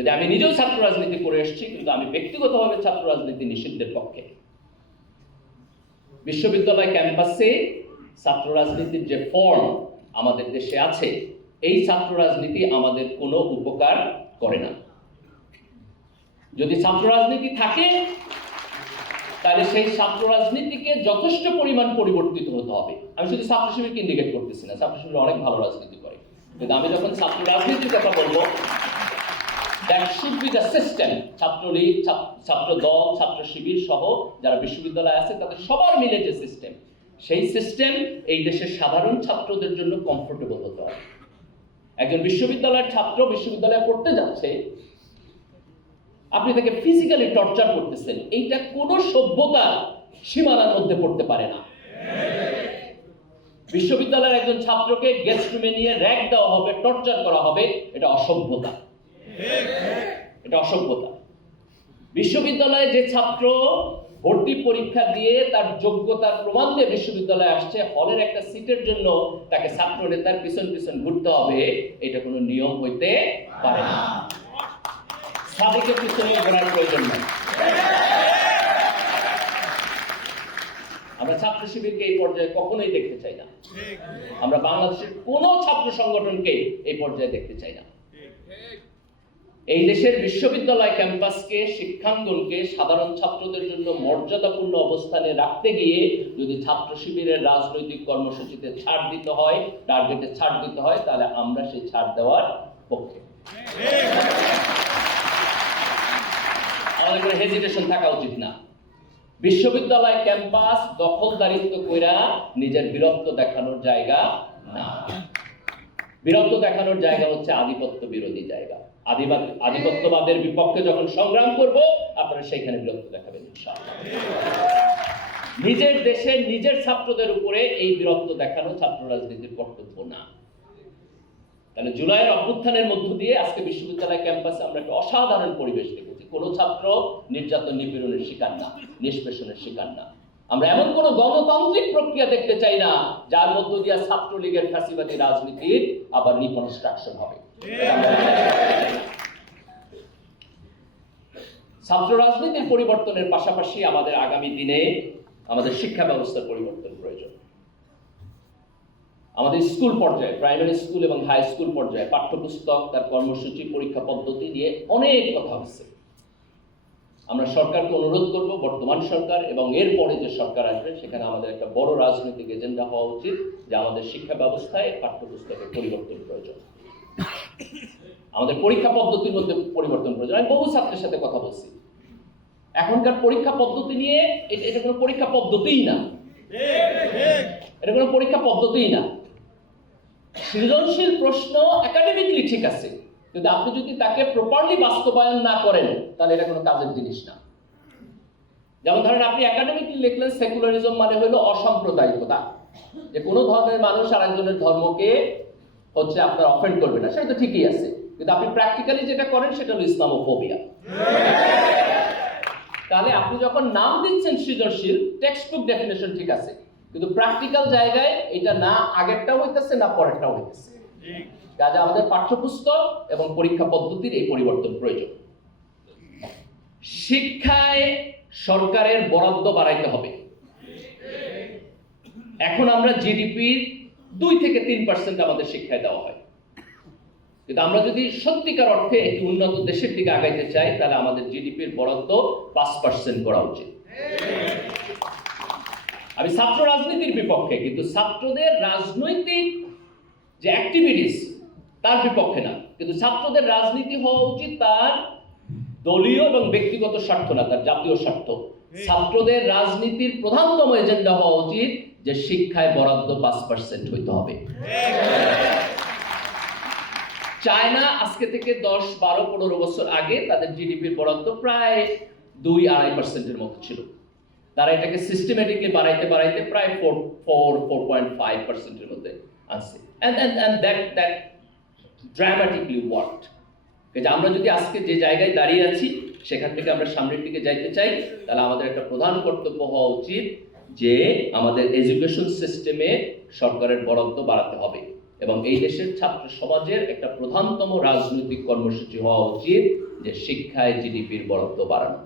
যদি আমি নিজেও ছাত্র রাজনীতি করে এসেছি, কিন্তু আমি ব্যক্তিগতভাবে ছাত্র রাজনীতি নিষিদ্ধের পক্ষে। বিশ্ববিদ্যালয় ক্যাম্পাসে ছাত্র রাজনীতির যে ফর্ম আমাদের দেশে আছে, এই ছাত্র রাজনীতি আমাদের কোনো উপকার করে না। যদি ছাত্র রাজনীতি থাকে, তাহলে সেই ছাত্র রাজনীতিকে যথেষ্ট পরিমাণ পরিবর্তিত হতে হবে। আমি শুধু ছাত্র শিবিরকে ইন্ডিকেট করতেছি না, ছাত্র শিবির অনেক ভালো রাজনীতি করে, কিন্তু আমি যখন ছাত্র রাজনীতির কথা বলবো, that should be the system. Chhatra League, ছাত্র দল, ছাত্র শিবির সহ যারা বিশ্ববিদ্যালয়ে আছে তাদের সবার মিলে যে সিস্টেম, সেই সিস্টেম এই দেশের সাধারণ ছাত্রদের জন্য কমফোর্টেবল হতে হবে। একজন বিশ্ববিদ্যালয়ের ছাত্র বিশ্ববিদ্যালয়ে পড়তে যাচ্ছে, আপনি তাকে ফিজিক্যালি টর্চার করতেছেন, এইটা কোনো সভ্যতার সীমানার মধ্যে পড়তে পারে না। বিশ্ববিদ্যালয়ের একজন ছাত্রকে গেস্ট রুমে নিয়ে র‍্যাগ দেওয়া হবে, টর্চার করা হবে, এটা অসভ্যতা। এটা অসভ্যতা। বিশ্ববিদ্যালয়ে যে ছাত্র ভর্তি পরীক্ষা দিয়ে তার যোগ্যতার প্রমাণ দিয়ে বিশ্ববিদ্যালয়ে আসছে, হলের একটা সিটের জন্য তাকে ছাত্র নেতার পিছন পিছন ঘুরতে হবে, এটা কোনো নিয়ম হইতে পারে না। সাদিকের পিছনে ঘোরার প্রয়োজন নেই। আমরা ছাত্র শিবিরকে এই পর্যায়ে কখনোই দেখতে চাই না। আমরা বাংলাদেশের কোন ছাত্র সংগঠনকে এই পর্যায়ে দেখতে চাই না। এই দেশের বিশ্ববিদ্যালয় ক্যাম্পাসকে, শিক্ষাঙ্গনকে সাধারণ ছাত্রদের জন্য মর্যাদাপূর্ণ অবস্থানে রাখতে গিয়ে যদি ছাত্র শিবিরের রাজনৈতিক কর্মসূচিতে ছাড় দিতে হয়, টার্গেটে ছাড় দিতে হয়, তাহলে আমরা সেই ছাড় দেওয়ার পক্ষে। আমাদের কোনো হেজিটেশন থাকা উচিত না। বিশ্ববিদ্যালয় ক্যাম্পাস দখলদারিত্ব কইরা নিজের বীরত্ব দেখানোর জায়গা না। বীরত্ব দেখানোর জায়গা হচ্ছে আধিপত্য বিরোধী জায়গা। আধিপত্যবাদের বিপক্ষে যখন সংগ্রাম করব, আপনারা সেইখানে বীরত্ব দেখাবেন ইনশাআল্লাহ। নিজের দেশের নিজের ছাত্রদের উপরে এই বীরত্ব দেখানো ছাত্র রাজনীতির কর্তব্য না। তাহলে জুলাইয়ের অভ্যুত্থানের মধ্য দিয়ে আজকে বিশ্ববিদ্যালয় ক্যাম্পাসে আমরা একটা অসাধারণ পরিবেশ দেখেছি। কোনো ছাত্র নির্যাতন নিপীড়নের শিকার না, নিষ্পেষণের শিকার না। আমরা এমন কোন গণতান্ত্রিক প্রক্রিয়া দেখতে চাই না যার মধ্য দিয়ে ছাত্রলীগের ফ্যাসিবাদী রাজনীতির আবার রিকনস্ট্রাকশন হবে। ছাত্র রাজনীতির পরিবর্তনের পাশাপাশি আমাদের আগামী দিনে আমাদের শিক্ষা ব্যবস্থার পরিবর্তন প্রয়োজন। আমাদের স্কুল পর্যায়ে, প্রাইমারি স্কুল এবং হাই স্কুল পর্যায়ে পাঠ্যপুস্তক, তার কর্মসূচি, পরীক্ষা পদ্ধতি নিয়ে অনেক কথা হচ্ছে। আমরা সরকারকে অনুরোধ করব, বর্তমান সরকার এবং এরপরে যে সরকার আসবে সেখানে আমাদের একটা বড় রাজনৈতিক এজেন্ডা হওয়া উচিত যে আমাদের শিক্ষা ব্যবস্থায় পাঠ্যপুস্তকের পরিবর্তন প্রয়োজন। আমাদের পরীক্ষা পদ্ধতির মধ্যে পরিবর্তন প্রয়োজন। আমি বহু ছাত্রের সাথে কথা বলছি, এখনকার পরীক্ষা পদ্ধতি নিয়ে এটা কোনো পরীক্ষা পদ্ধতিই না, এটা কোনো পরীক্ষা পদ্ধতিই না। সৃজনশীল প্রশ্ন একাডেমিকলি ঠিক আছে, কিন্তু আপনি যদি তাকে প্রপারলি বাস্তবায়ন না করেন তাহলে এটা কোনো কাজের জিনিস না। যেমন ধরেন আপনি একাডেমিকলি লিখলেন সেকুলারিজম মানে হলো অসাম্প্রদায়িকতা, যে কোনো ধর্মের মানুষ আর একজনের ধর্মকে হচ্ছে আপনার অফেন্ড করবে না, সেটা তো ঠিকই আছে, কিন্তু আপনি প্র্যাকটিক্যালি যেটা করেন সেটা হলো ইসলামোফোবিয়া। তাহলে আপনি যখন নাম দিচ্ছেন সৃজনশীল, টেক্সট বুক ডেফিনেশন ঠিক আছে, কিন্তু প্র্যাকটিক্যাল জায়গায় এটা না আগেরটাও হইতেছে না পরেরটাও হইতেছে। কাজে আমাদের পাঠ্যপুস্তক এবং পরীক্ষা পদ্ধতির এই পরিবর্তন প্রয়োজন। শিক্ষায় সরকারের বরাদ্দ বাড়াইতে হবে। এখন আমরা জিডিপির 2 থেকে 3% আমাদের শিক্ষায় দেওয়া হয়, কিন্তু আমরা যদি সত্যিকার অর্থে একটি উন্নত দেশের দিকে আগাইতে চাই তাহলে আমাদের জিডিপির বরাদ্দ 5% করা উচিত। আমি ছাত্র রাজনীতির বিপক্ষে, কিন্তু ছাত্রদের রাজনৈতিক যে অ্যাক্টিভিটিস তার বিপক্ষে না, কিন্তু ছাত্রদের রাজনীতি হওয়া উচিত তার দলীয় এবং ব্যক্তিগত স্বার্থ না, তার জাতীয় স্বার্থ। ছাত্রদের রাজনীতির প্রধানতম এজেন্ডা হওয়া উচিত যে শিক্ষায় বরাদ্দ 5% হইতে হবে। চায়না আজকে থেকে 10, 12, 15 বছর আগে তাদের জিডিপির বরাদ্দ প্রায় 2-2.5%-এর মতো ছিল। তারা এটাকে সিস্টেমেটিকলি বাড়াইতে বাড়াইতে প্রায় 4.5%-এর মধ্যে আসছে। And that dramatically worked. আমরা যদি আজকে যে জায়গায় দাঁড়িয়ে আছি সেখান থেকে আমরা সামনের দিকে যাইতে চাই, তাহলে আমাদের একটা প্রধান কর্তব্য হওয়া উচিত যে আমাদের এডুকেশন সিস্টেমে সরকারের বরাদ্দ বাড়াতে হবে। এবং এই দেশের ছাত্র সমাজের একটা প্রধানতম রাজনৈতিক কর্মসূচি হওয়া উচিত যে শিক্ষায় জিডিপির বরাদ্দ বাড়ানো।